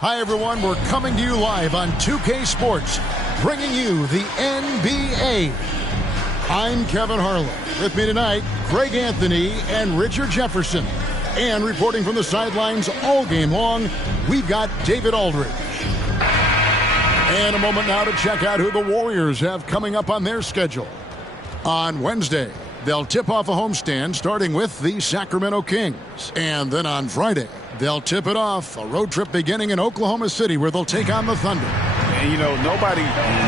Hi, everyone. We're coming to you live on 2K Sports, bringing you the NBA. I'm Kevin Harlan. With me tonight, Greg Anthony and Richard Jefferson. And reporting from the sidelines all game long, we've got David Aldridge. And a moment now to check out who the Warriors have coming up on their schedule. On Wednesday, they'll tip off a homestand starting with the Sacramento Kings. And then on Friday, they'll tip it off a road trip beginning in Oklahoma City where they'll take on the Thunder. And, you know, nobody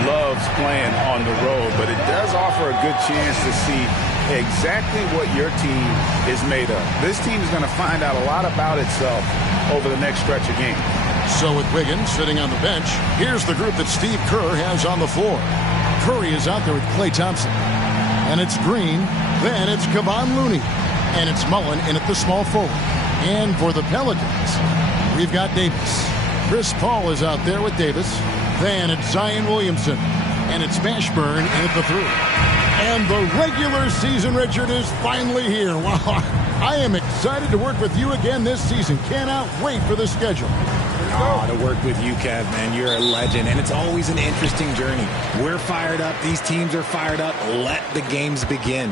loves playing on the road, but it does offer a good chance to see exactly what your team is made of. This team is going to find out a lot about itself over the next stretch of games. So with Wiggins sitting on the bench, here's the group that Steve Kerr has on the floor. Curry is out there with Klay Thompson. And it's Green, then it's Kevon Looney, and it's Mullen in at the small forward. And for the Pelicans, we've got Davis. Chris Paul is out there with Davis. Then it's Zion Williamson, and it's Mashburn in at the 3. And the regular season, Richard, is finally here. Wow, I am excited to work with you again this season. Cannot wait for the schedule. Oh, to work with you, Kev, man. You're a legend, and it's always an interesting journey. We're fired up. These teams are fired up. Let the games begin.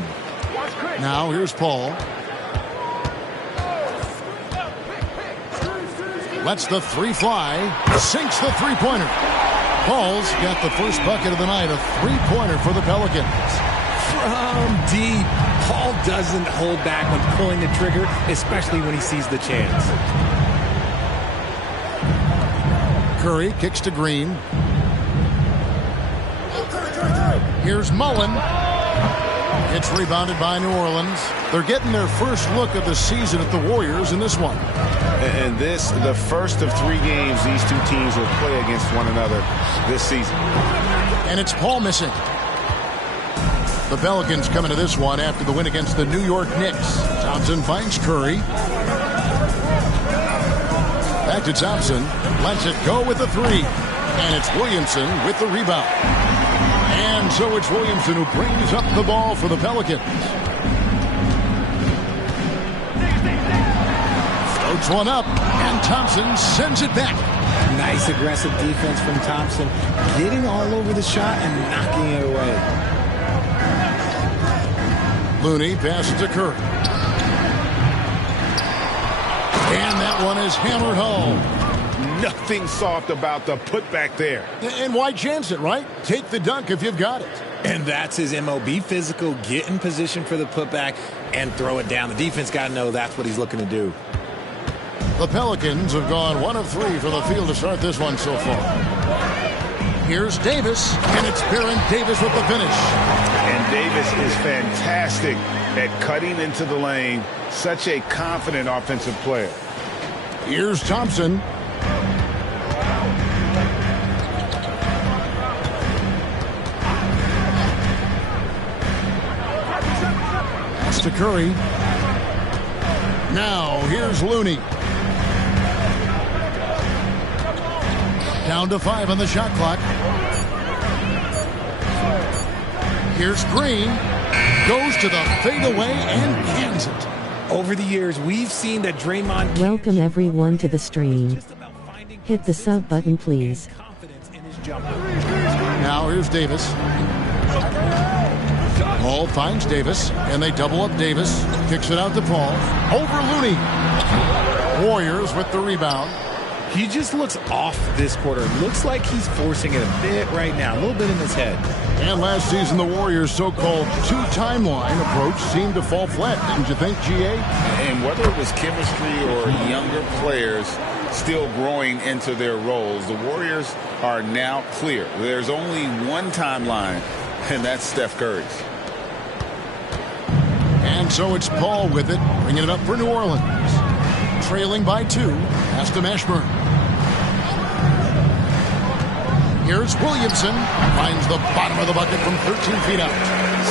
Now, here's Paul. Lets the 3 fly. Sinks the three-pointer. Paul's got the first bucket of the night, a three-pointer for the Pelicans. From deep. Paul doesn't hold back when pulling the trigger, especially when he sees the chance. Curry kicks to Green. Here's Mullen. It's rebounded by New Orleans. They're getting their first look of the season at the Warriors in this one. And this, the first of 3 games these two teams will play against one another this season. And it's Paul missing. The Pelicans coming to this one after the win against the New York Knicks. Thompson finds Curry. Back to Thompson. Lets it go with the 3. And it's Williamson with the rebound. And so it's Williamson who brings up the ball for the Pelicans. Floats one up, and Thompson sends it back. Nice aggressive defense from Thompson, getting all over the shot and knocking it away. Looney passes to Curry. And that one is hammered home. Nothing soft about the putback there. And why chance it, right? Take the dunk if you've got it. And that's his MO. Be physical, get in position for the putback, and throw it down. The defense got to know that's what he's looking to do. The Pelicans have gone 1 of 3 from the field to start this one so far. Here's Davis, and it's Baron Davis with the finish. And Davis is fantastic at cutting into the lane. Such a confident offensive player. Here's Thompson. That's to Curry. Now, here's Looney. Down to 5 on the shot clock. Here's Green. Goes to the fadeaway and cans it. Over the years, we've seen that Draymond... Welcome everyone to the stream. Hit the sub button, please. Now here's Davis. Paul finds Davis, and they double up Davis. Kicks it out to Paul. Over Looney. Warriors with the rebound. He just looks off this quarter. Looks like he's forcing it a bit right now. A little bit in his head. And last season, the Warriors' so-called 2-timeline approach seemed to fall flat, didn't you think, GA? And whether it was chemistry or younger players still growing into their roles, the Warriors are now clear. There's only one timeline, and that's Steph Curry's. And so it's Paul with it, bringing it up for New Orleans. Trailing by 2, pass to Mashburn. Here's Williamson, finds the bottom of the bucket from 13 feet out.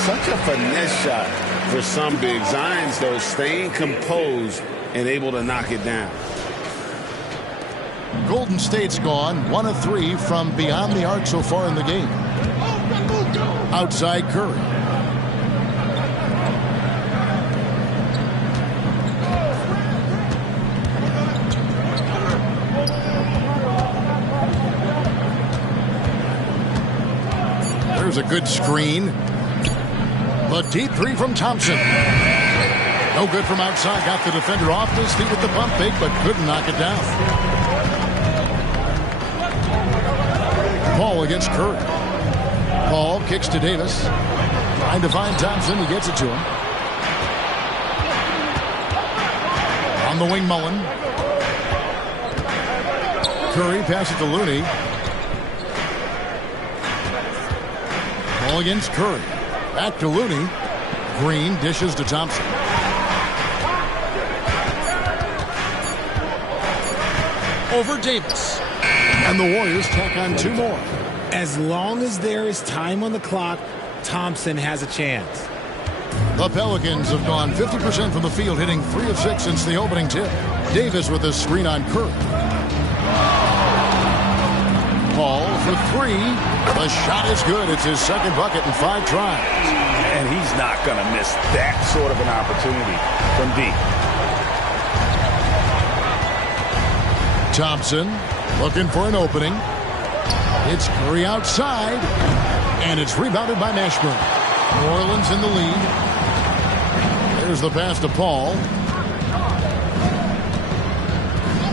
Such a finesse shot for some big. Zion's, though, staying composed and able to knock it down. Golden State's gone 1 of 3 from beyond the arc so far in the game. Outside Curry. There's a good screen. The deep three from Thompson. No good from outside. Got the defender off his feet with the pump fake, but couldn't knock it down. Paul against Curry. Paul kicks to Davis. Trying to find Thompson. He gets it to him. On the wing, Mullen. Curry passes to Looney. Paul against Curry. Back to Looney. Green dishes to Thompson. Over Davis. And the Warriors tack on 2 more. As long as there is time on the clock, Thompson has a chance. The Pelicans have gone 50% from the field, hitting 3 of 6 since the opening tip. Davis with a screen on Curry. Paul for 3. The shot is good. It's his second bucket in 5 tries. And he's not going to miss that sort of an opportunity from deep. Thompson looking for an opening. It's Curry outside. And it's rebounded by Mashburn. New Orleans in the lead. There's the pass to Paul.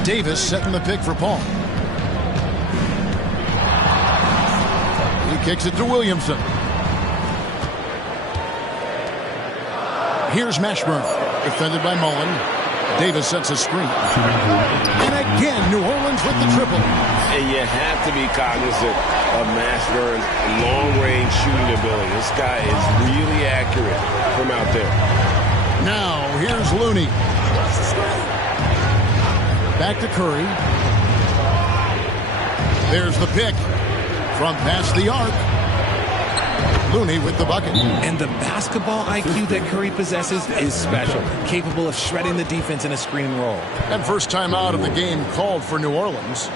Davis setting the pick for Paul. He kicks it to Williamson. Here's Mashburn. Defended by Mullen. Davis sets a screen. And again, New Orleans with the triple. And you have to be cognizant of Mashburn's long-range shooting ability. This guy is really accurate from out there. Now, here's Looney. Back to Curry. There's the pick from past the arc. Looney with the bucket. And the basketball IQ that Curry possesses is special, capable of shredding the defense in a screen and roll. And first time out of the game called for New Orleans.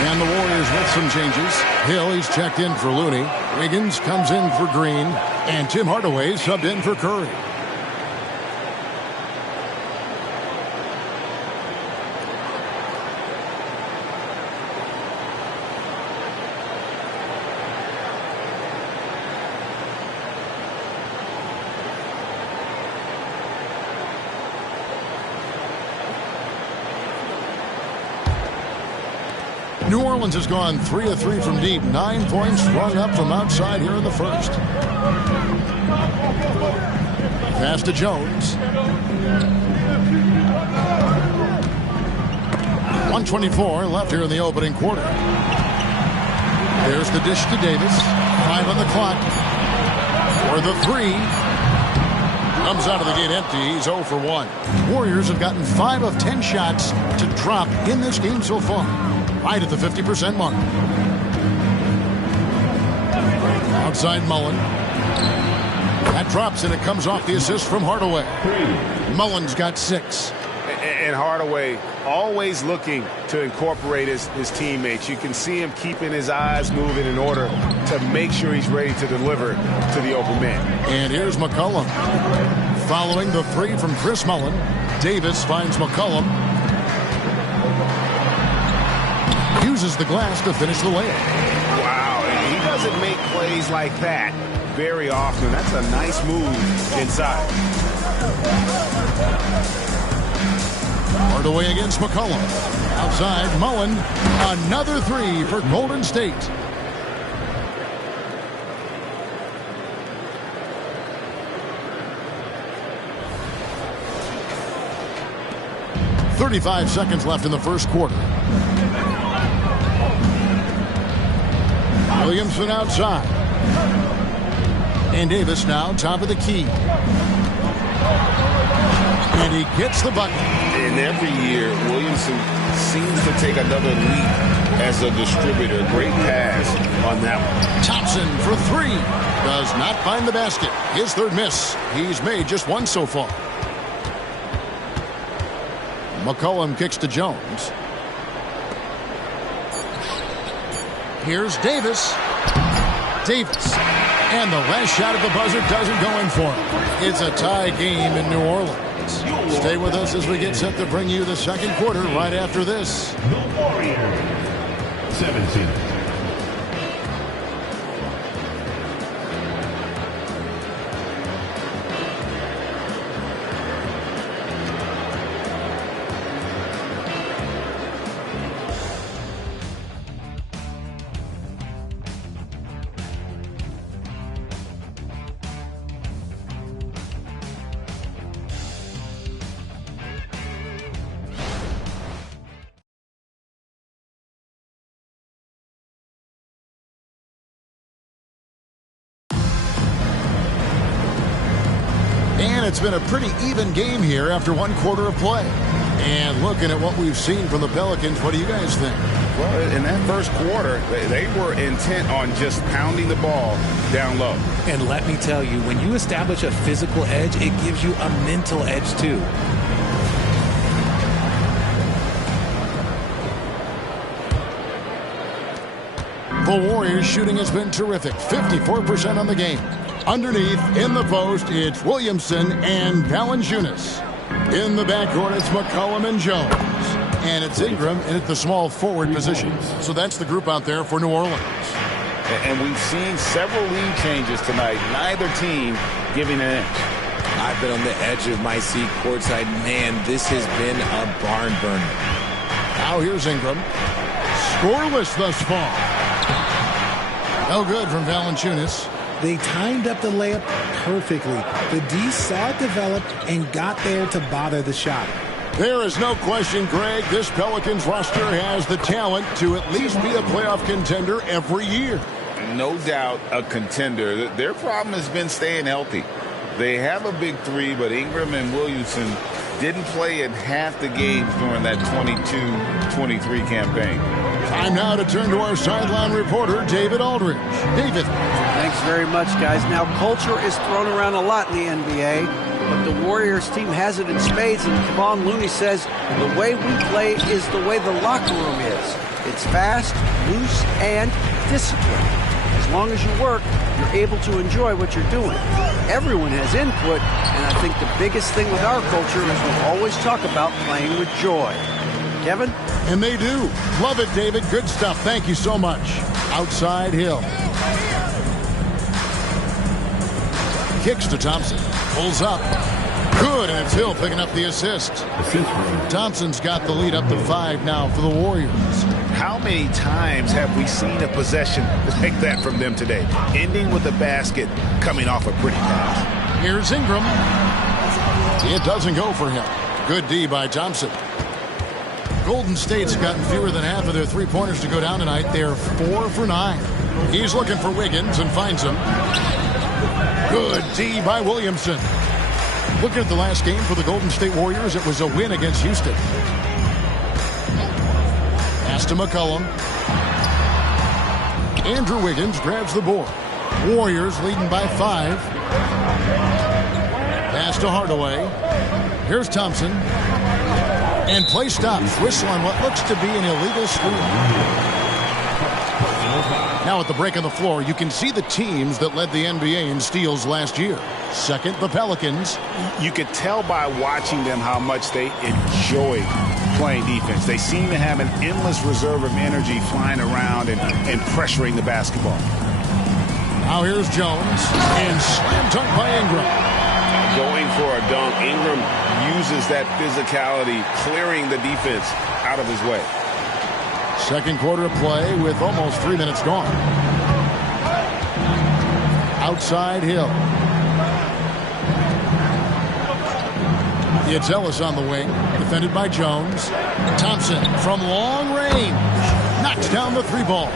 And the Warriors with some changes. Hill, he's checked in for Looney. Wiggins comes in for Green. And Tim Hardaway subbed in for Curry. New Orleans has gone 3 of 3 from deep. 9 points sprung up from outside here in the first. Pass to Jones. 1:24 left here in the opening quarter. There's the dish to Davis. 5 on the clock. For the 3. Comes out of the gate empty. He's 0 for 1. Warriors have gotten 5 of 10 shots to drop in this game so far. Right at the 50% mark. Outside Mullen. That drops and it comes off the assist from Hardaway. Mullen's got 6. And Hardaway always looking to incorporate his teammates. You can see him keeping his eyes moving in order to make sure he's ready to deliver to the open man. And here's McCollum. Following the 3 from Chris Mullen. Davis finds McCollum. Uses the glass to finish the layup. Wow, and he doesn't make plays like that very often. That's a nice move inside. Hardaway against McCollum. Outside, Mullen. Another three for Golden State. "35 seconds left in the first quarter. Williamson outside. And Davis now top of the key. And he gets the bucket. And every year, Williamson seems to take another leap as a distributor. Great pass on that one. Thompson for three. Does not find the basket. His third miss. He's made just one so far. McCollum kicks to Jones. Here's Davis. Davis. And the last shot at the buzzer doesn't go in for him. It's a tie game in New Orleans. Stay with us as we get set to bring you the second quarter right after this. The Warriors. 17. And it's been a pretty even game here after one quarter of play. And looking at what we've seen from the Pelicans, what do you guys think? Well, in that first quarter, they were intent on just pounding the ball down low. And let me tell you, when you establish a physical edge, it gives you a mental edge too. The Warriors' shooting has been terrific. 54% on the game. Underneath, in the post, it's Williamson and Valanciunas. In the backcourt, it's McCollum and Jones. And it's Ingram in at the small forward position. So that's the group out there for New Orleans. And we've seen several lead changes tonight. Neither team giving an inch. I've been on the edge of my seat courtside. Man, this has been a barn burner. Now here's Ingram. Scoreless thus far. No good from Valanciunas. They timed up the layup perfectly. The D saw it develop and got there to bother the shot. There is no question, Greg, this Pelicans roster has the talent to at least be a playoff contender every year. No doubt a contender. Their problem has been staying healthy. They have a big three, but Ingram and Williamson didn't play in half the games during that 22-23 campaign. Time now to turn to our sideline reporter, David Aldridge. David. Thanks very much, guys. Now, culture is thrown around a lot in the NBA, but the Warriors team has it in spades, and Kevon Looney says the way we play is the way the locker room is. It's fast, loose, and disciplined. As long as you work, you're able to enjoy what you're doing. Everyone has input, and I think the biggest thing with our culture is we always talk about playing with joy. Kevin? And they do. Love it, David. Good stuff. Thank you so much. Outside Hill. Kicks to Thompson. Pulls up. Good, and it's Hill picking up the assist. Thompson's got the lead up to 5 now for the Warriors. How many times have we seen a possession like that from them today? Ending with a basket, coming off a pretty pass. Here's Ingram. It doesn't go for him. Good D by Thompson. Golden State's gotten fewer than half of their three-pointers to go down tonight. They're 4 for 9. He's looking for Wiggins and finds him. Good D by Williamson. Looking at the last game for the Golden State Warriors, it was a win against Houston. Pass to McCollum. Andrew Wiggins grabs the board. Warriors leading by 5. Pass to Hardaway. Here's Thompson. And play stops. Whistle on what looks to be an illegal steal. Now at the break on the floor, you can see the teams that led the NBA in steals last year. Second, the Pelicans. You could tell by watching them how much they enjoy playing defense. They seem to have an endless reserve of energy flying around and pressuring the basketball. Now here's Jones, and slam dunk by Ingram. Going for a dunk. Ingram uses that physicality, clearing the defense out of his way. Second quarter of play with almost 3 minutes gone. Outside Hill. It's Ellis on the wing, defended by Jones. Thompson from long range knocks down the three ball.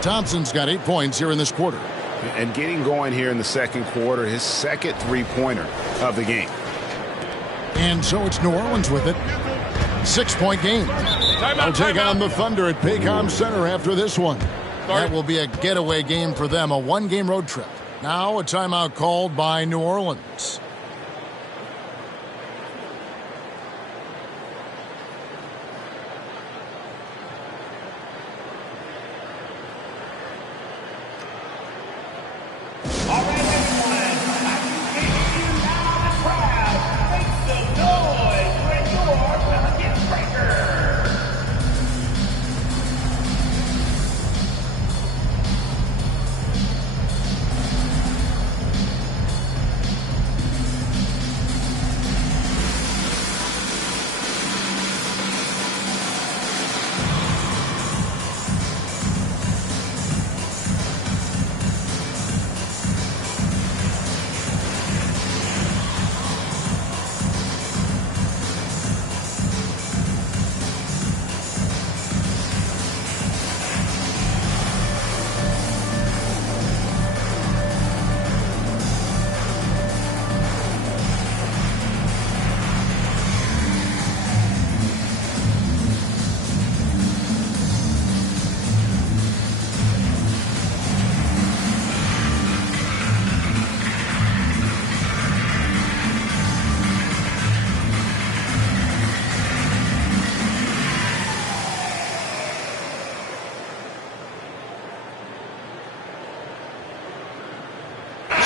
Thompson's got 8 points here in this quarter. And getting going here in the second quarter, his second three-pointer of the game. And so it's New Orleans with it. 6-point game. They'll take on the Thunder at Paycom Center after this one. That will be a getaway game for them, a one-game road trip. Now a timeout called by New Orleans.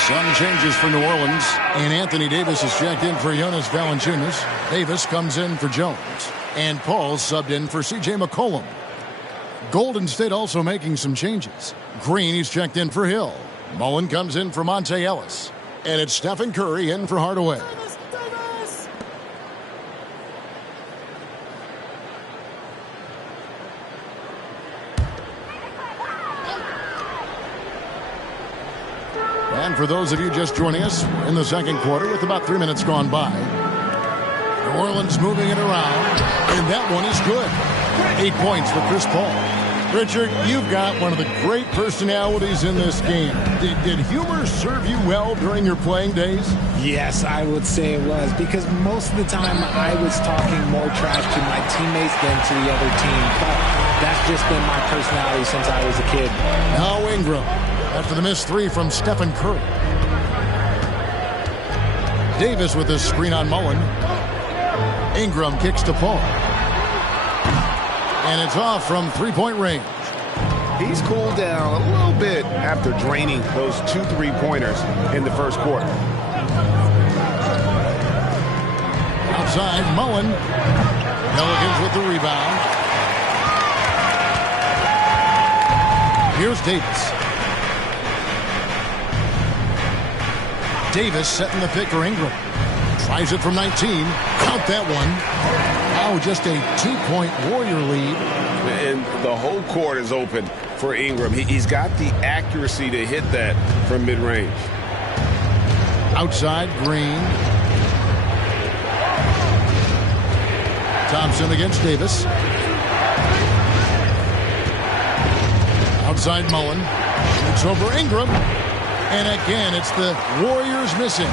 Some changes for New Orleans, and Anthony Davis is checked in for Jonas Valanciunas. Davis comes in for Jones, and Paul subbed in for C.J. McCollum. Golden State also making some changes. Green, he's checked in for Hill. Mullen comes in for Monte Ellis, and it's Stephen Curry in for Hardaway. And for those of you just joining us, we're in the second quarter with about 3 minutes gone by. New Orleans moving it around, and that one is good. 8 points for Chris Paul. Richard, you've got one of the great personalities in this game. Did humor serve you well during your playing days? Yes, I would say it was, because most of the time I was talking more trash to my teammates than to the other team. But that's just been my personality since I was a kid. Now Ingram, after the missed three from Stephen Curry. Davis with a screen on Mullen. Ingram kicks to Paul. And it's off from three-point range. He's cooled down a little bit after draining those 2 3-pointers in the first quarter. Outside, Mullen. Pelicans with the rebound. Here's Davis. Davis setting the pick for Ingram. Tries it from 19. Count that one. Now just a 2-point Warrior lead. And the whole court is open for Ingram. He's got the accuracy to hit that from mid-range. Outside, Green. Thompson against Davis. Outside, Mullen. It's over Ingram. And again, it's the Warriors missing.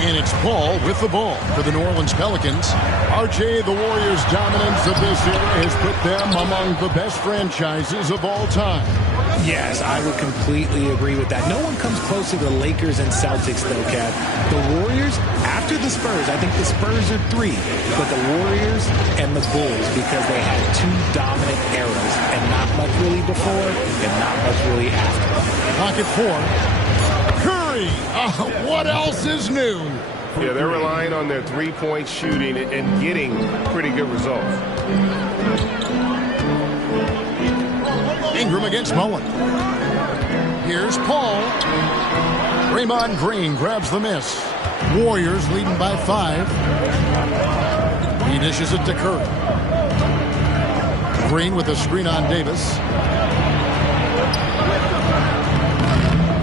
And it's Paul with the ball for the New Orleans Pelicans. RJ, the Warriors' dominance of this era has put them among the best franchises of all time. Yes, I would completely agree with that. No one comes close to the Lakers and Celtics, though, Kev. The Warriors, after the Spurs, I think the Spurs are 3, but the Warriors and the Bulls, because they had 2 dominant eras, and not much really before, and not much really after. Pocket 4. Curry three. What else is new? Yeah, they're relying on their three-point shooting and getting pretty good results. Ingram against Mullen. Here's Paul. Draymond Green grabs the miss. Warriors leading by 5. He dishes it to Curry. Green with a screen on Davis.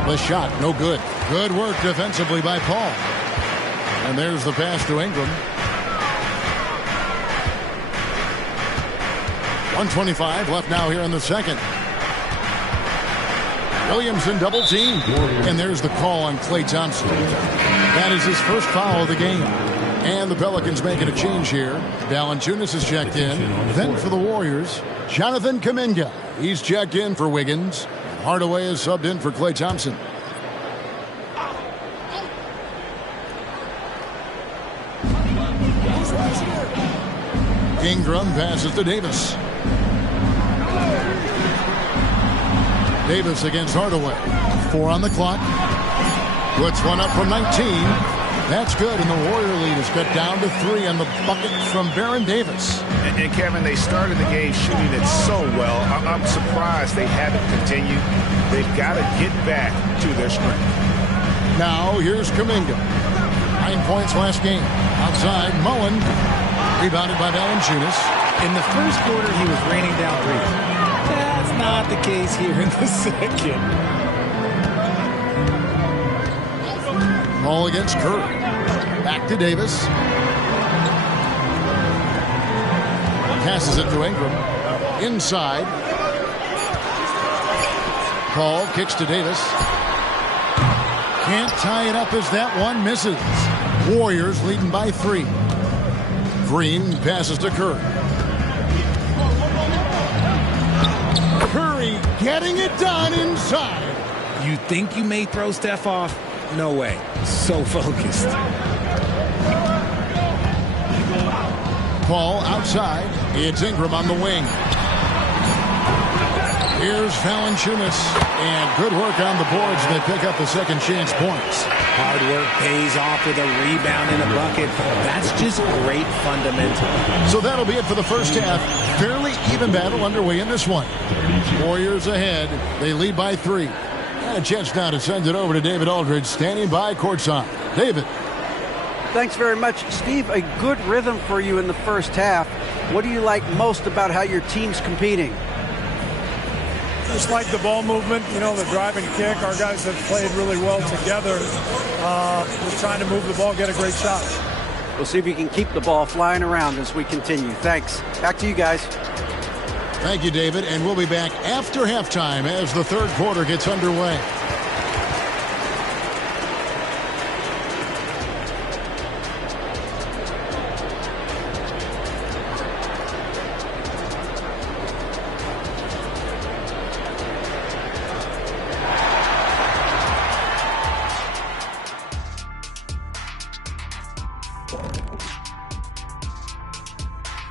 The shot, no good. Good work defensively by Paul. And there's the pass to Ingram. 1:25 left now here in the second. Williamson double team. And there's the call on Klay Thompson. That is his first foul of the game. And the Pelicans making a change here. Valanciunas is checked in. Then for the Warriors, Jonathan Kuminga. He's checked in for Wiggins. Hardaway is subbed in for Klay Thompson. Ingram passes to Davis. Davis against Hardaway. 4 on the clock. Puts one up from 19. That's good, and the Warrior lead is cut down to 3 on the bucket from Baron Davis. And Kevin, they started the game shooting it so well. I'm surprised they haven't continued. They've got to get back to their strength. Now here's Kuminga. 9 points last game. Outside, Mullen. Rebounded by Valanciunas. In the first quarter, he was raining down threes. That's not the case here in the second. Ball against Curry. Back to Davis. Passes it to Ingram. Inside. Paul kicks to Davis. Can't tie it up as that one misses. Warriors leading by 3. Green passes to Curry. Curry getting it done inside. You think you may throw Steph off? No way. So focused. Paul outside. It's Ingram on the wing. Here's Valanciunas. And good work on the boards. They pick up the second chance points. Hard work pays off with a rebound and a bucket. That's just great fundamental. So that'll be it for the first half. Fairly even battle underway in this one. Warriors ahead. They lead by 3. And a chance now to send it over to David Aldridge, standing by courtside. David. Thanks very much, Steve. A good rhythm for you in the first half. What do you like most about how your team's competing? Just like the ball movement, you know, the drive and kick. Our guys have played really well together. We're trying to move the ball, get a great shot. We'll see if you can keep the ball flying around as we continue. Thanks. Back to you guys. Thank you, David. And we'll be back after halftime as the third quarter gets underway.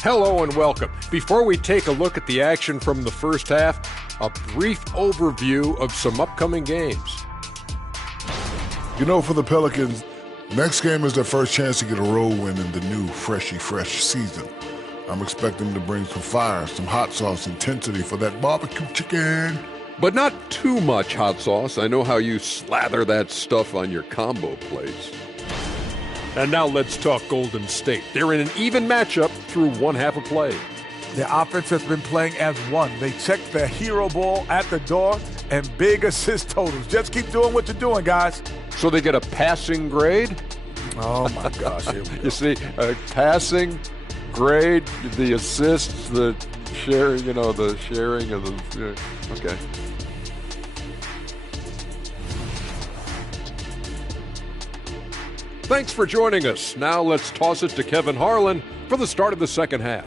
Hello and welcome. Before we take a look at the action from the first half, a brief overview of some upcoming games. You know, for the Pelicans, next game is their first chance to get a road win in the new fresh season. I'm expecting them to bring some fire, some hot sauce intensity for that barbecue chicken. But not too much hot sauce. I know how you slather that stuff on your combo plates. And now let's talk Golden State. They're in an even matchup through one half of play. The offense has been playing as one. They checked the hero ball at the door and big assist totals. Just keep doing what you're doing, guys. So they get a passing grade? Oh, my gosh. Here we go. You see, passing grade, the assists, the sharing, the sharing of the... Okay. Thanks for joining us. Now let's toss it to Kevin Harlan for the start of the second half.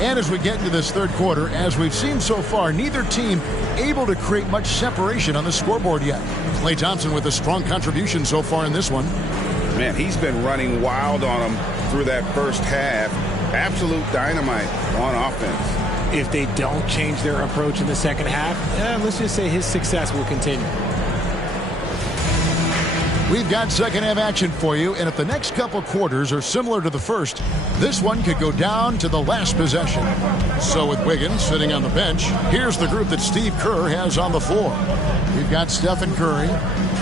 And as we get into this third quarter, as we've seen so far, neither team able to create much separation on the scoreboard yet. Klay Thompson with a strong contribution so far in this one. Man, he's been running wild on them through that first half. Absolute dynamite on offense. If they don't change their approach in the second half, let's just say his success will continue. We've got second half action for you, and if the next couple quarters are similar to the first, this one could go down to the last possession. So with Wiggins sitting on the bench, here's the group that Steve Kerr has on the floor. We've got Stephen Curry,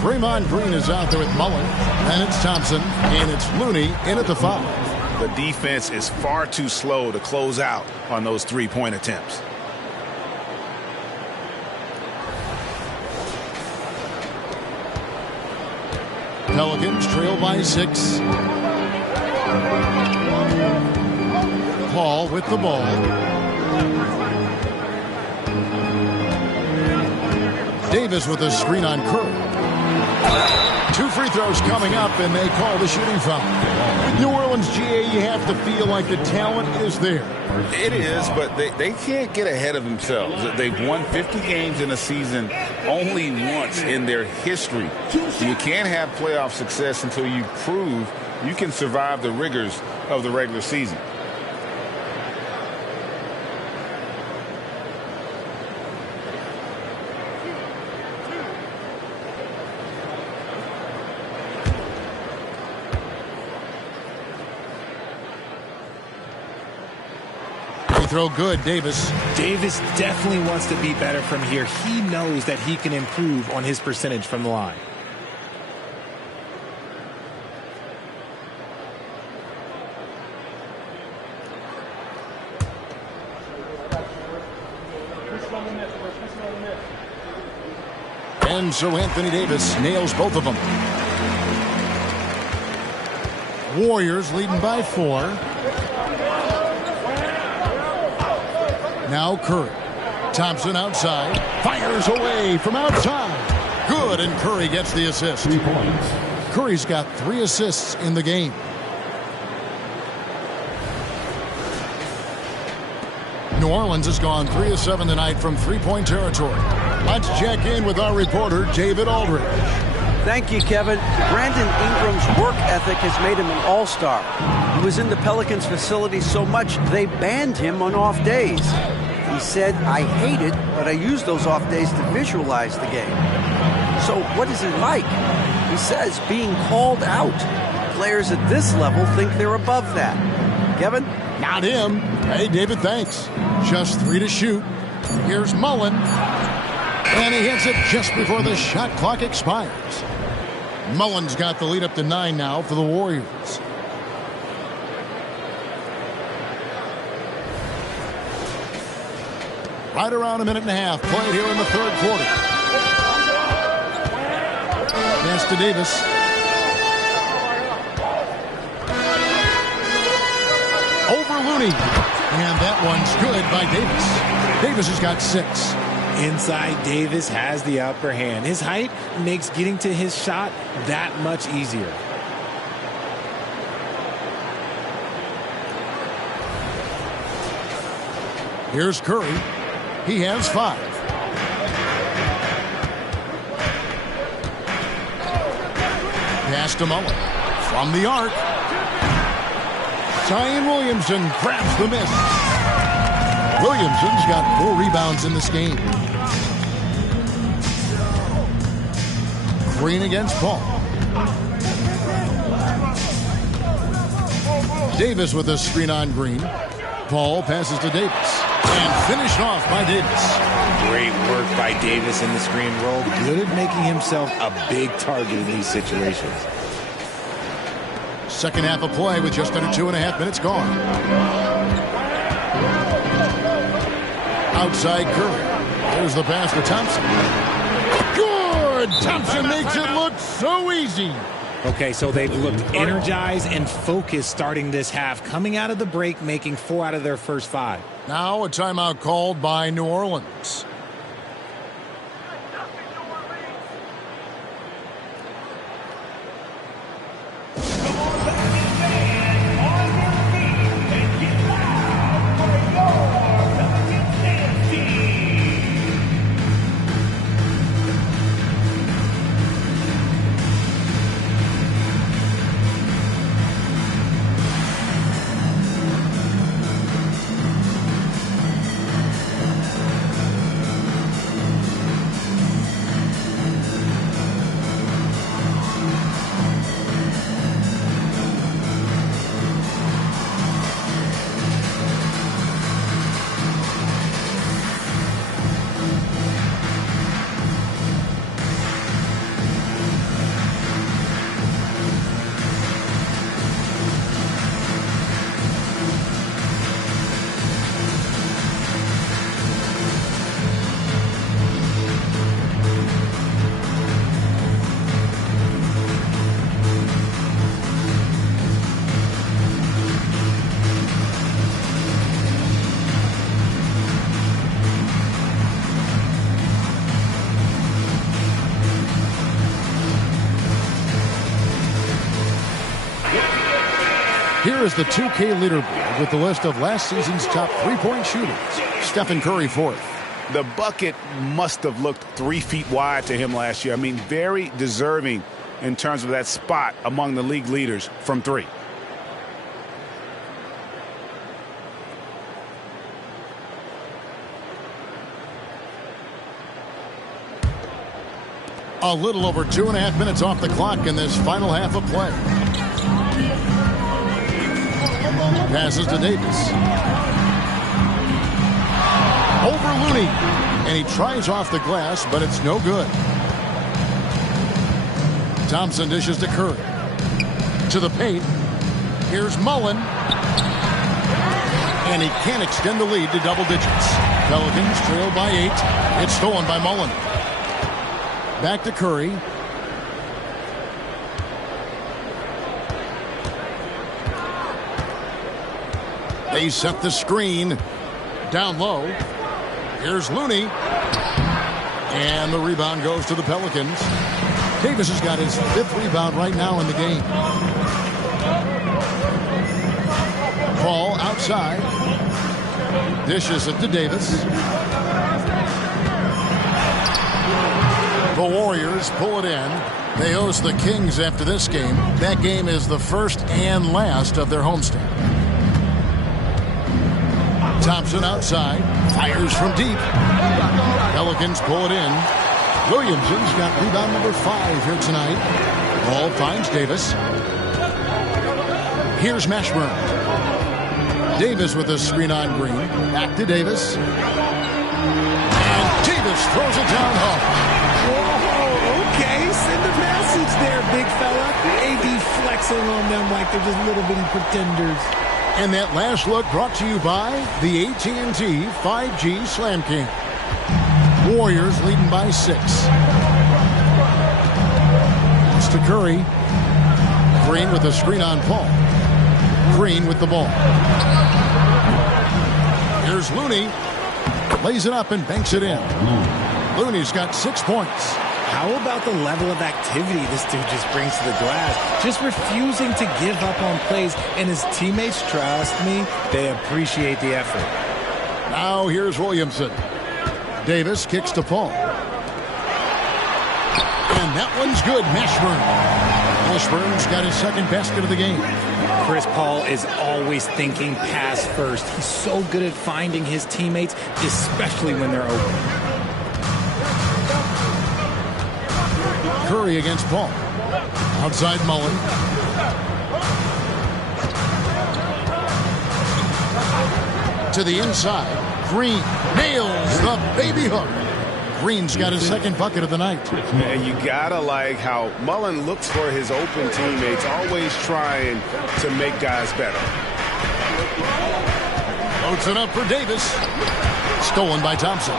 Draymond Green is out there with Mullen, and it's Thompson, and it's Looney in at the 5. The defense is far too slow to close out on those three-point attempts. Pelicans trail by 6. Paul with the ball. Davis with a screen on Curry. 2 free throws coming up, and they call the shooting foul. With New Orleans, GA, you have to feel like the talent is there. It is, but they can't get ahead of themselves. They've won 50 games in a season only once in their history. You can't have playoff success until you prove you can survive the rigors of the regular season. Throw good, Davis. Davis definitely wants to be better from here. He knows that he can improve on his percentage from the line. And so Anthony Davis nails both of them. Warriors leading by 4. Now Curry. Thompson outside. Fires away from outside. Good, and Curry gets the assist. 3 points. Curry's got 3 assists in the game. New Orleans has gone 3 of 7 tonight from three-point territory. Let's check in with our reporter, David Aldridge. Thank you, Kevin. Brandon Ingram's work ethic has made him an all-star. He was in the Pelicans facility so much they banned him on off days. He said, "I hate it, but I use those off days to visualize the game." So what is it like? He says being called out. Players at this level think they're above that. Kevin? Not him. Hey, David, thanks. Just 3 to shoot. Here's Mullen. And he hits it just before the shot clock expires. Mullen's got the lead up to 9 now for the Warriors. Right around a minute and a half played here in the third quarter. Pass to Davis. Over Looney. And that one's good by Davis. Davis has got 6. Inside, Davis has the upper hand. His height makes getting to his shot that much easier. Here's Curry. He has 5. Pass to Mullen. From the arc. Zion Williamson grabs the miss. Williamson's got 4 rebounds in this game. Green against Paul. Davis with a screen on Green. Paul passes to Davis. And finished off by Davis. Great work by Davis in the screen roll. Good at making himself a big target in these situations. Second half of play with just under 2.5 minutes gone. Outside Curry. There's the pass to Thompson. Good! Thompson makes it look so easy. Okay, so they've looked energized and focused starting this half. Coming out of the break, making 4 out of their first 5. Now a timeout called by New Orleans. Here is the 2K leaderboard with the list of last season's top three-point shooters. Stephen Curry fourth. The bucket must have looked 3 feet wide to him last year. I mean, very deserving in terms of that spot among the league leaders from three. A little over 2.5 minutes off the clock in this final half of play. Passes to Davis. Over Looney. And he tries off the glass, but it's no good. Thompson dishes to Curry. To the paint. Here's Mullen. And he can't extend the lead to double digits. Pelicans trail by 8. It's stolen by Mullen. Back to Curry. They set the screen. Down low. Here's Looney. And the rebound goes to the Pelicans. Davis has got his 5th rebound right now in the game. Ball outside. Dishes it to Davis. The Warriors pull it in. They host the Kings after this game. That game is the first and last of their homestand. Thompson outside. Fires from deep. Pelicans pull it in. Williamson's got rebound number 5 here tonight. Ball finds Davis. Here's Mashburn. Davis with a screen on Green. Back to Davis. And Davis throws it down home. Whoa, okay. Send a message there, big fella. AD flexing on them like they're just little bitty pretenders. And that last look brought to you by the AT&T 5G Slam King. Warriors leading by 6. It's to Curry. Green with a screen on Paul. Green with the ball. Here's Looney. Lays it up and banks it in. Looney's got 6 points. How about the level of activity this dude just brings to the glass? Just refusing to give up on plays, and his teammates, trust me, they appreciate the effort. Now here's Williamson. Davis kicks to Paul. And that one's good. Mashburn's got his 2nd basket of the game. Chris Paul is always thinking pass first. He's so good at finding his teammates, especially when they're open. Curry against Paul. Outside Mullen. To the inside. Green nails the baby hook. Green's got his 2nd bucket of the night. And you gotta like how Mullen looks for his open teammates, always trying to make guys better. Floats it up for Davis. Stolen by Thompson.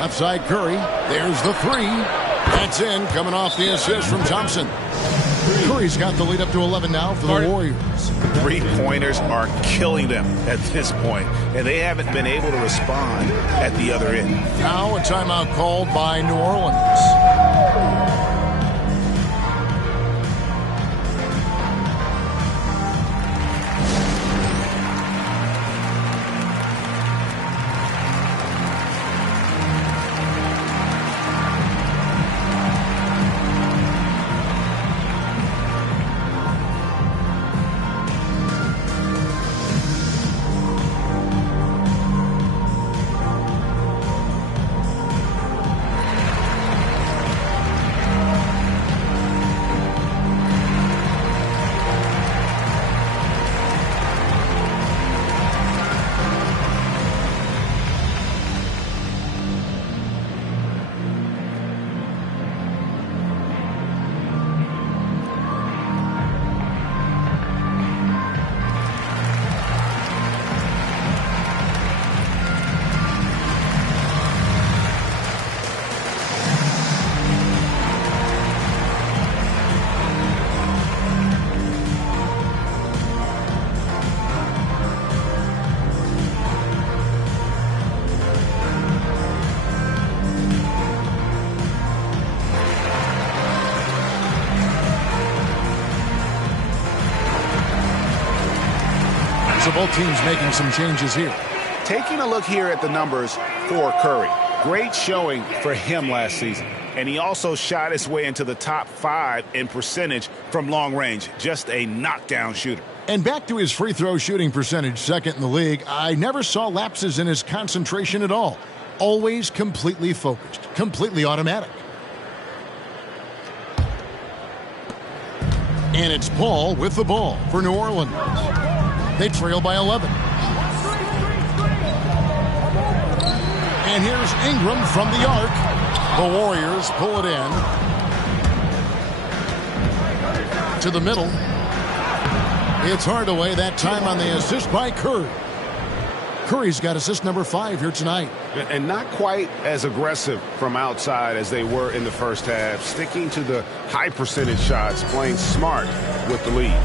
Left side Curry. There's the 3. That's in, coming off the assist from Thompson. Curry's got the lead up to 11 now for the Warriors. 3-pointers are killing them at this point, and they haven't been able to respond at the other end. Now a timeout called by New Orleans. So both teams making some changes here. Taking a look here at the numbers for Curry. Great showing for him last season. And he also shot his way into the top 5 in percentage from long range. Just a knockdown shooter. And back to his free throw shooting percentage, second in the league. I never saw lapses in his concentration at all. Always completely focused, completely automatic. And it's Paul with the ball for New Orleans. They trail by 11. And here's Ingram from the arc. The Warriors pull it in. To the middle. It's Hardaway, that time on the assist by Curry. Curry's got assist number 5 here tonight. And not quite as aggressive from outside as they were in the first half. Sticking to the high percentage shots, playing smart with the lead.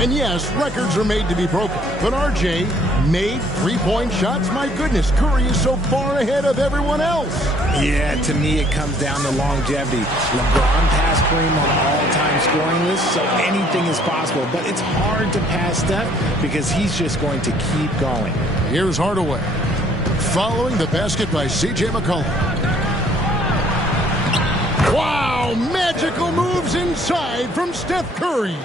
And yes, records are made to be broken. But RJ made three-point shots. My goodness, Curry is so far ahead of everyone else. Yeah, to me it comes down to longevity. LeBron passed Kareem on the all-time scoring list, so anything is possible. But it's hard to pass Steph because he's just going to keep going. Here's Hardaway. Following the basket by C.J. McCollum. Wow, magical moves inside from Steph Curry.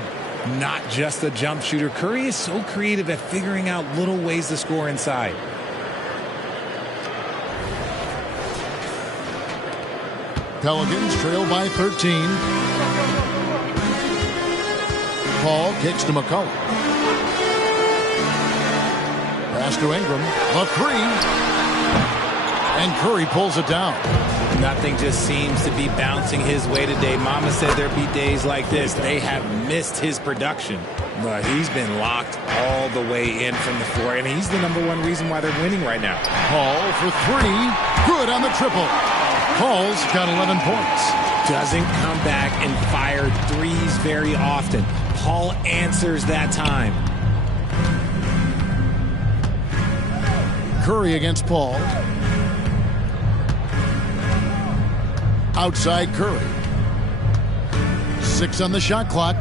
Not just a jump shooter. Curry is so creative at figuring out little ways to score inside. Pelicans trail by 13. Paul kicks to McCollum. Pass to Ingram. A 3. And Curry pulls it down. Nothing just seems to be bouncing his way today. Mama said there'd be days like this. They have missed his production. But he's been locked all the way in from the floor, and he's the #1 reason why they're winning right now. Paul for 3. Good on the triple. Paul's got 11 points. Doesn't come back and fire threes very often. Paul answers that time. Curry against Paul. Outside Curry. 6 on the shot clock.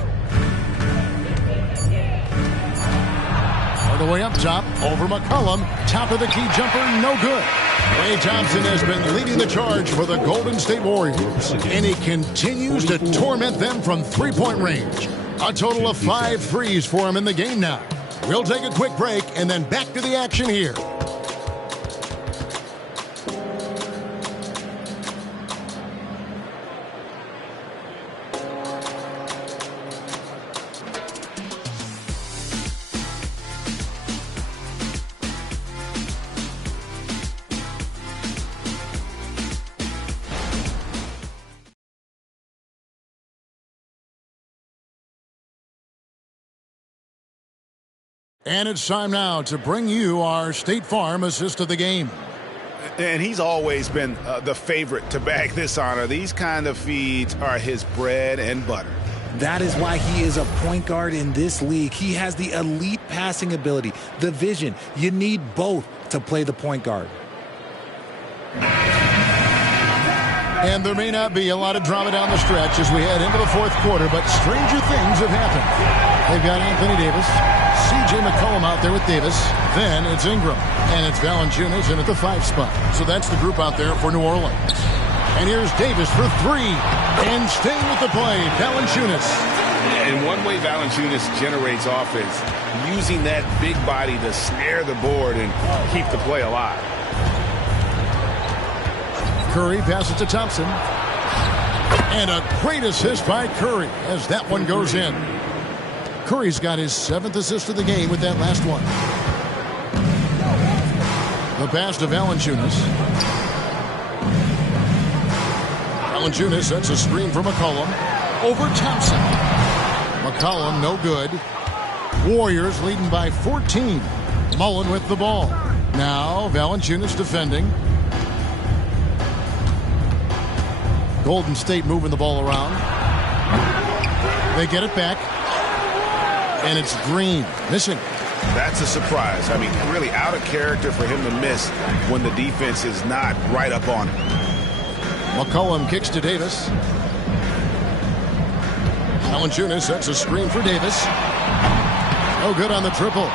Hardaway up top, over McCollum. Top of the key jumper, no good. Klay Thompson has been leading the charge for the Golden State Warriors, and he continues to torment them from three-point range. A total of 5 threes for him in the game now. We'll take a quick break and then back to the action here. And it's time now to bring you our State Farm assist of the game. And he's always been the favorite to bag this honor. These kind of feeds are his bread and butter. That is why he is a point guard in this league. He has the elite passing ability, the vision. You need both to play the point guard. And there may not be a lot of drama down the stretch as we head into the fourth quarter, but stranger things have happened. They've got Anthony Davis, C.J. McCollum out there with Davis. Then it's Ingram, and it's Valanciunas in at the 5 spot. So that's the group out there for New Orleans. And here's Davis for 3. And staying with the play, Valanciunas. And one way Valanciunas generates offense, using that big body to snare the board and keep the play alive. Curry passes to Thompson. And a great assist by Curry as that one goes in. Curry's got his 7th assist of the game with that last one. The pass to Valanciunas. Valanciunas sets a screen for McCollum. Over Thompson. McCollum no good. Warriors leading by 14. Mullen with the ball. Now Valanciunas defending. Golden State moving the ball around. They get it back. And it's Green missing. That's a surprise. I mean, really out of character for him to miss when the defense is not right up on him. McCollum kicks to Davis. Valanciunas sets a screen for Davis. No good on the triple.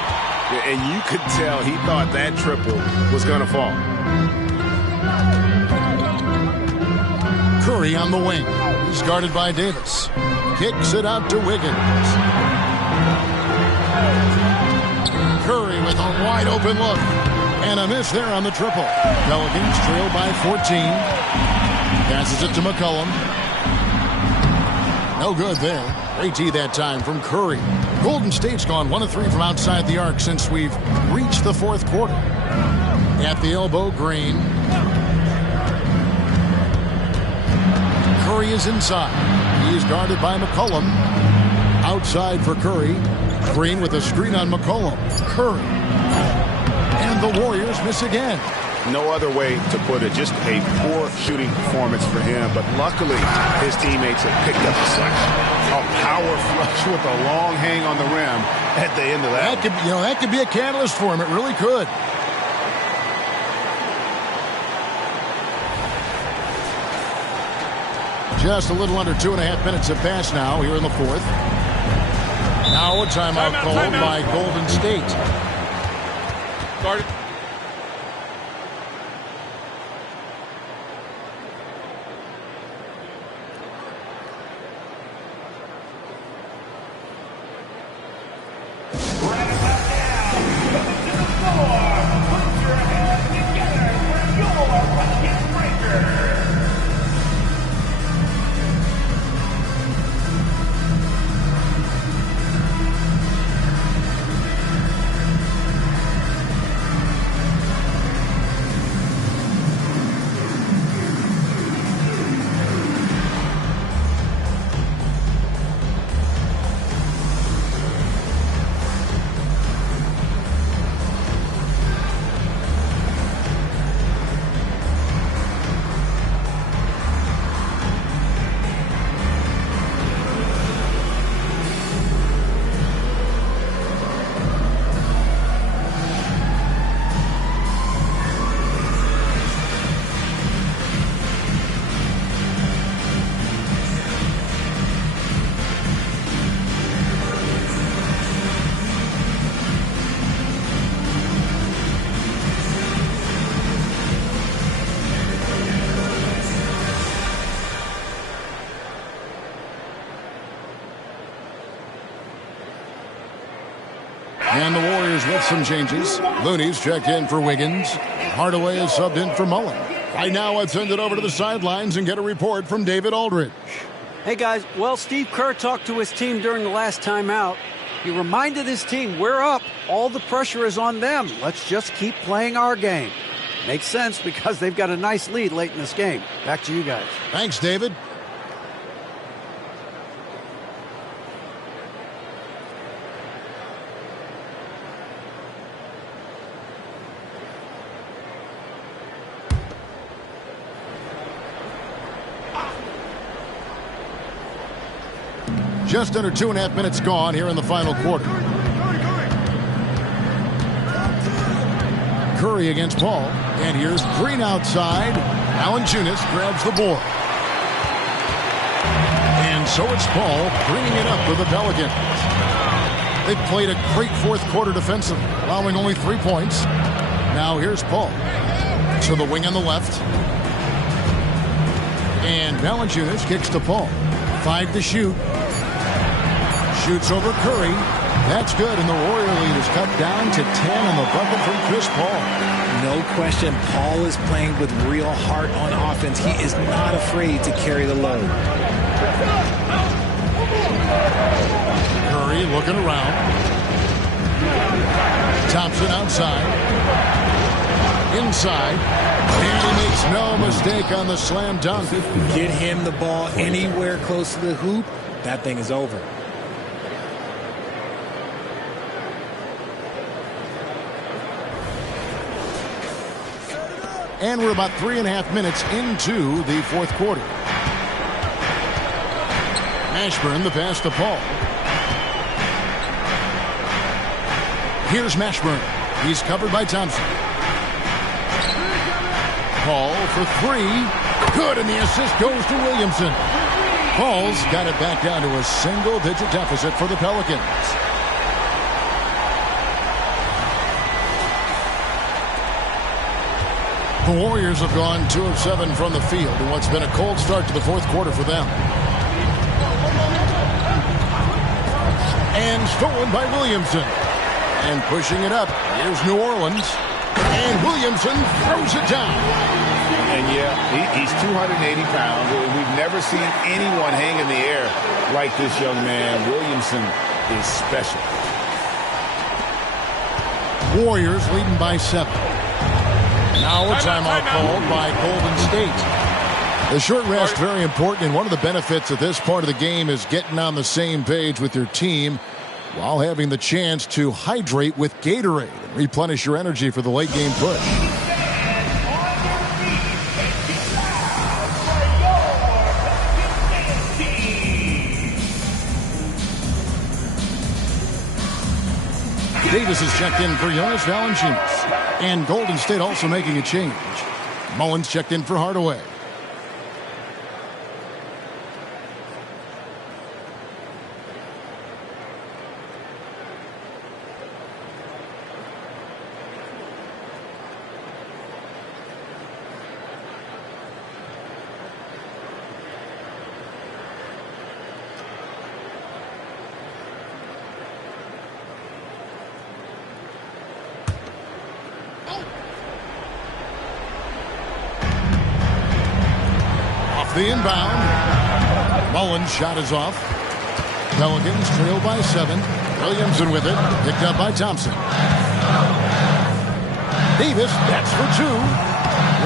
And you could tell he thought that triple was going to fall. Curry on the wing. He's guarded by Davis. Kicks it out to Wiggins. Curry with a wide open look. And a miss there on the triple. Pelicans trail by 14. Passes it to McCollum. No good there. Great tee that time from Curry. Golden State's gone 1 of 3 from outside the arc since we've reached the fourth quarter. At the elbow, Green. Curry is inside. He is guarded by McCollum. Outside for Curry. Green with a screen on McCollum. Curry. And the Warriors miss again. No other way to put it. Just a poor shooting performance for him. But luckily, his teammates have picked up the slack. A power flush with a long hang on the rim at the end of that. That could be a catalyst for him. It really could. Just a little under 2.5 minutes have passed now here in the fourth. Now a timeout called by Golden State. Guarded. And the Warriors with some changes. Looney's checked in for Wiggins. Hardaway is subbed in for Mullen. Right now, let's send it over to the sidelines and get a report from David Aldridge. Hey, guys. Well, Steve Kerr talked to his team during the last timeout. He reminded his team, we're up. All the pressure is on them. Let's just keep playing our game. Makes sense because they've got a nice lead late in this game. Back to you guys. Thanks, David. Just under 2.5 minutes gone here in the final quarter. Curry against Paul. And here's Green outside. Valanciunas grabs the board. And so it's Paul bringing it up for the Pelicans. They've played a great fourth quarter defensively, allowing only 3 points. Now here's Paul. To the wing on the left. And Valanciunas kicks to Paul. 5 to shoot. Shoots over Curry. That's good, and the Warrior lead is cut down to 10 on the bucket from Chris Paul. No question, Paul is playing with real heart on offense. He is not afraid to carry the load. Curry looking around. Thompson outside. Inside. And he makes no mistake on the slam dunk. Get him the ball anywhere close to the hoop, that thing is over. And we're about 3.5 minutes into the fourth quarter. Mashburn, the pass to Paul. Here's Mashburn. He's covered by Thompson. Paul for 3. Good, and the assist goes to Williamson. Paul's got it back down to a single-digit deficit for the Pelicans. The Warriors have gone 2 of 7 from the field in what's been a cold start to the fourth quarter for them. And stolen by Williamson. And pushing it up. Here's New Orleans. And Williamson throws it down. And yeah, he's 280 pounds. We've never seen anyone hang in the air like this young man. Williamson is special. Warriors leading by 7. Now a timeout called by Golden State. The short rest very important, and one of the benefits at this part of the game is getting on the same page with your team while having the chance to hydrate with Gatorade and replenish your energy for the late game push. Davis is checked in for Jonas Valanciunas. And Golden State also making a change. Mullins checked in for Hardaway. The inbound. Mullins' shot is off. Pelicans trail by 7. Williamson with it. Picked up by Thompson. Davis, that's for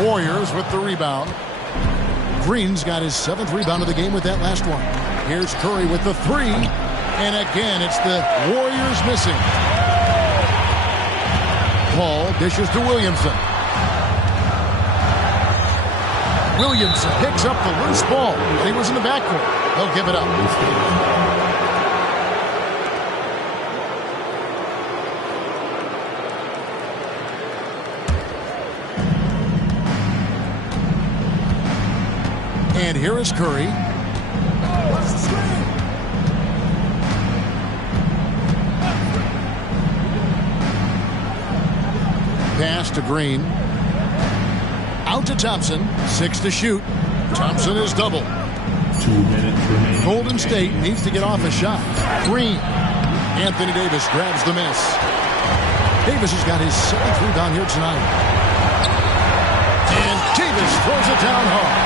2. Warriors with the rebound. Green's got his 7th rebound of the game with that last one. Here's Curry with the 3. And again, it's the Warriors missing. Paul dishes to Williamson. Williamson picks up the loose ball, but he was in the backcourt. They'll give it up. And here is Curry. Pass to Green. Out to Thompson. 6 to shoot. Thompson is double. 2 minutes remaining. Golden State needs to get off a shot. Green. Anthony Davis grabs the miss. Davis has got his 7th rebound here tonight. And Davis throws it down hard.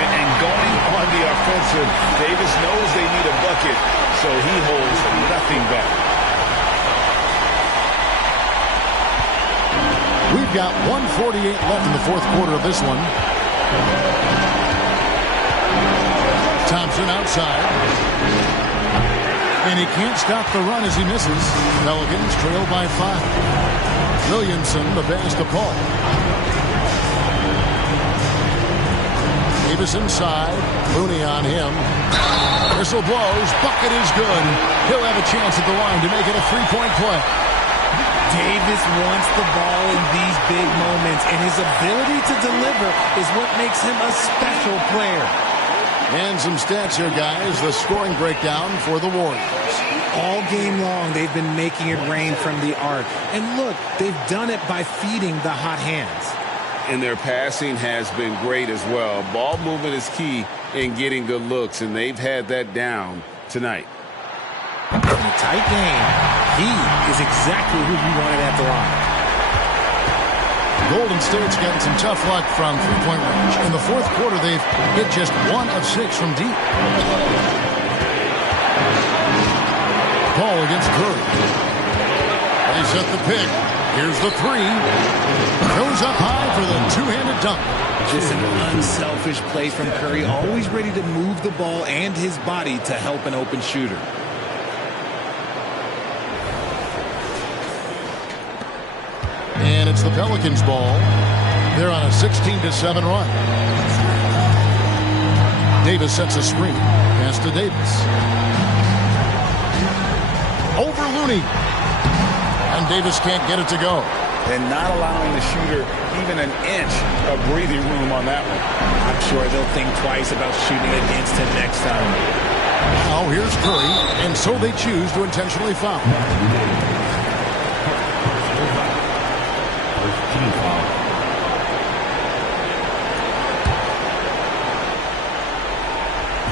And going on the offensive, Davis knows they need a bucket, so he holds nothing back. We've got 1:48 left in the fourth quarter of this one. Thompson outside. And he can't stop the run as he misses. Pelicans trail by 5. Williamson, the pass to Paul. Davis inside. Looney on him. Whistle blows. Bucket is good. He'll have a chance at the line to make it a 3-point play. Davis wants the ball in these big moments, and his ability to deliver is what makes him a special player. And some stats here, guys. The scoring breakdown for the Warriors. All game long, they've been making it rain from the arc. And look, they've done it by feeding the hot hands. And their passing has been great as well. Ball movement is key in getting good looks, and they've had that down tonight. In a tight game, he is exactly who you wanted at the line. Golden State's gotten some tough luck from three-point range. In the fourth quarter, they've hit just 1 of 6 from deep. Paul against Curry. They set the pick. Here's the 3. Goes up high for the two-handed dunk. Just an unselfish play from Curry, always ready to move the ball and his body to help an open shooter. And it's the Pelicans' ball. They're on a 16-7 run. Davis sets a screen. Pass to Davis. Over Looney. And Davis can't get it to go. And not allowing the shooter even an inch of breathing room on that one. I'm sure they'll think twice about shooting against him next time. Now here's Curry, and so they choose to intentionally foul.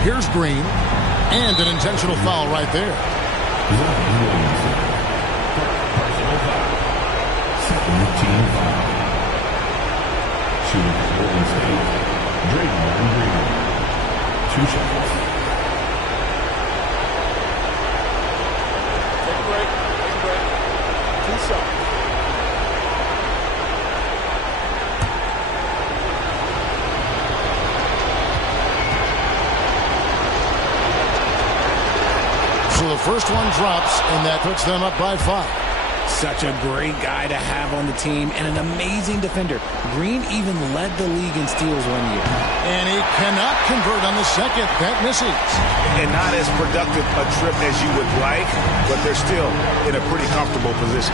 Here's Green. And an intentional foul right there. Personal foul. Second team foul. Shooting for Golden State, Draymond Green. 2 shots. Take a break. Take a break. 2 shots. So the first one drops, and that puts them up by 5. Such a great guy to have on the team and an amazing defender. Green even led the league in steals one year. And he cannot convert on the second. That misses. And not as productive a trip as you would like, but they're still in a pretty comfortable position.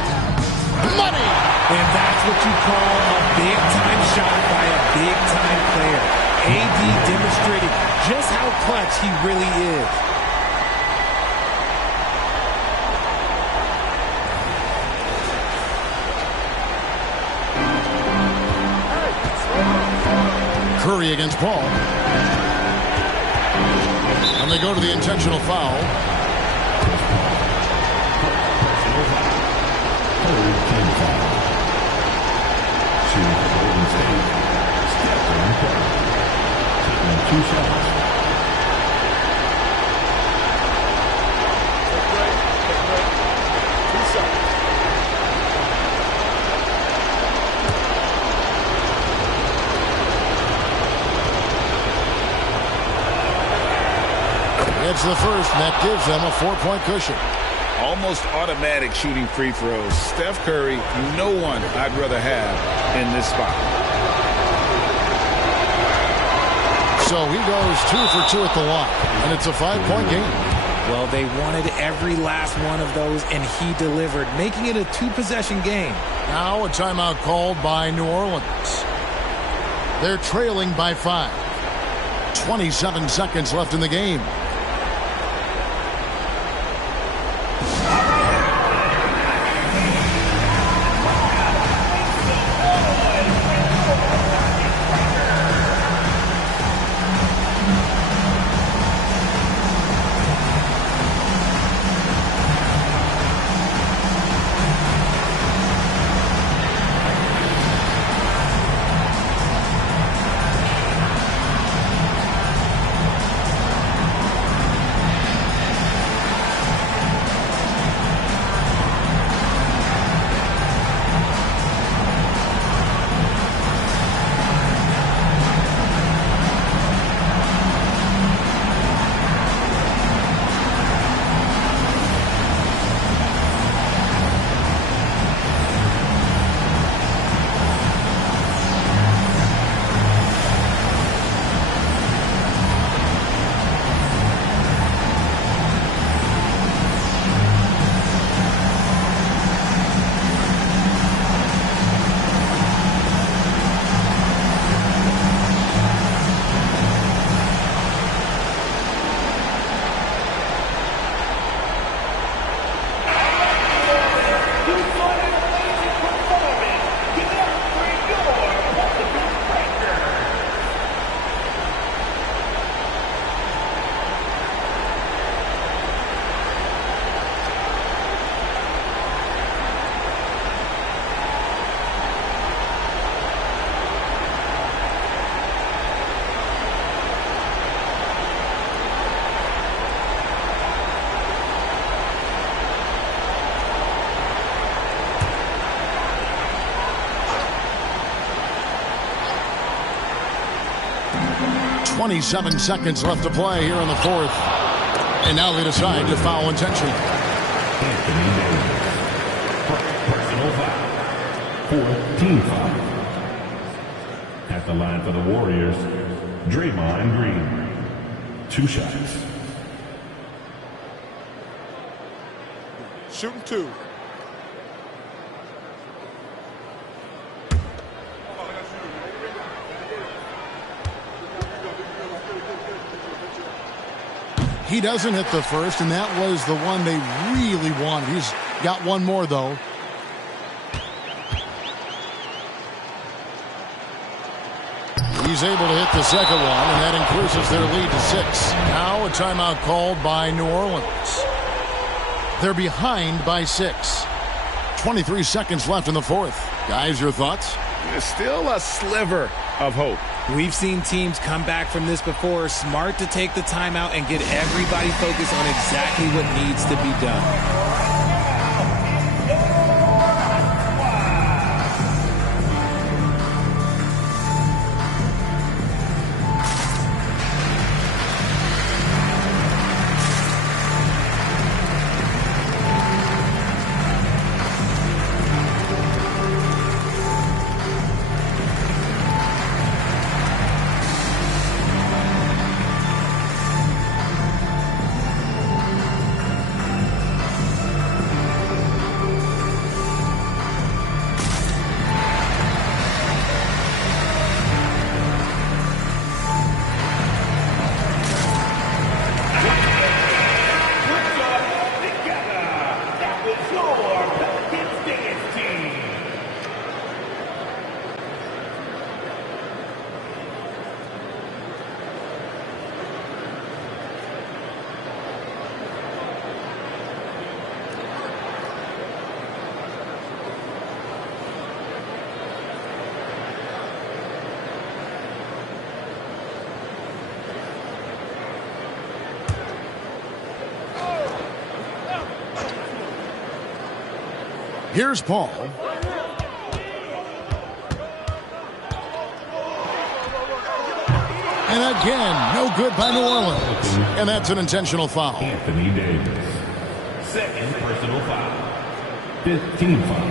Money! And that's what you call a big-time shot by a big-time player. AD demonstrated just how clutch he really is. Curry against Paul. And they go to the intentional foul. Personal foul. Third team foul. Shooting for Golden State, Stephen Curry. Taking 2 shots. Take a break. Take a break. 2 shots. It's the first, and that gives them a 4-point cushion. Almost automatic shooting free throws. Steph Curry, no one I'd rather have in this spot. So he goes 2 for 2 at the line, and it's a 5-point game. Well, they wanted every last one of those, and he delivered, making it a 2-possession game. Now a timeout called by New Orleans. They're trailing by 5. 27 seconds left in the game. .27 seconds left to play here in the fourth. And now they decide to foul intentionally. Anthony Davis. Personal foul. 4th team foul. At the line for the Warriors, Draymond Green. 2 shots. Shooting 2. He doesn't hit the first, and that was the one they really wanted. He's got one more, though. He's able to hit the second one, and that increases their lead to 6. Now a timeout called by New Orleans. They're behind by 6. 23 seconds left in the fourth. Guys, your thoughts? There's still a sliver of hope. We've seen teams come back from this before. Smart to take the timeout and get everybody focused on exactly what needs to be done. Here's Paul. And again, no good by New Orleans. And that's an intentional foul. Anthony Davis. Second personal foul. 15 foul.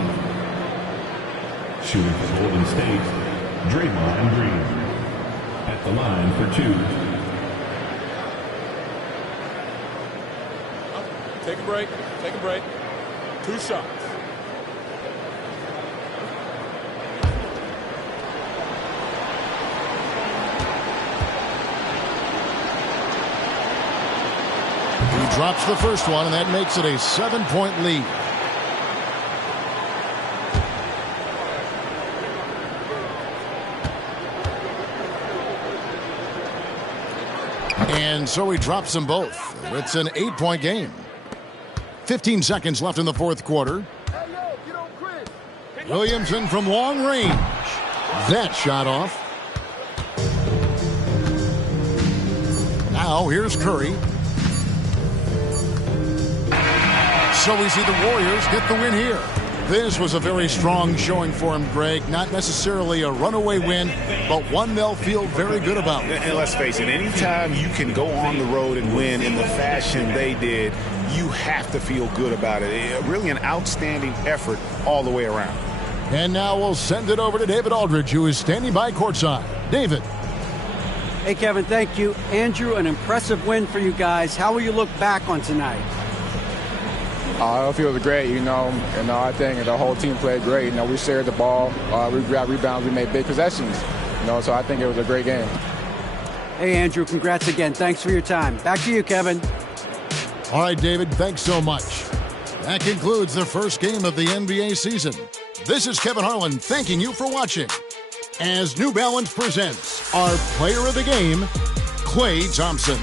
Shooting for Golden State, Draymond Green. At the line for 2. Take a break. Take a break. 2 shots. He drops the first one, and that makes it a 7-point lead. And so he drops them both. It's an 8-point game. 15 seconds left in the fourth quarter. Williamson from long range. That shot off. Now here's Curry. So we see the Warriors get the win here. This was a very strong showing for him, Greg. Not necessarily a runaway win, but one they'll feel very good about. And let's face it, anytime you can go on the road and win in the fashion they did, you have to feel good about it. Really an outstanding effort all the way around. And now we'll send it over to David Aldridge, who is standing by courtside. David. Hey, Kevin, thank you. Andrew, an impressive win for you guys. How will you look back on tonight? It feels great, I think the whole team played great. We shared the ball, we grabbed rebounds, we made big possessions, so I think it was a great game. Hey, Andrew, congrats again. Thanks for your time. Back to you, Kevin. All right, David, thanks so much. That concludes the first game of the NBA season. This is Kevin Harlan thanking you for watching as New Balance presents our player of the game, Klay Thompson.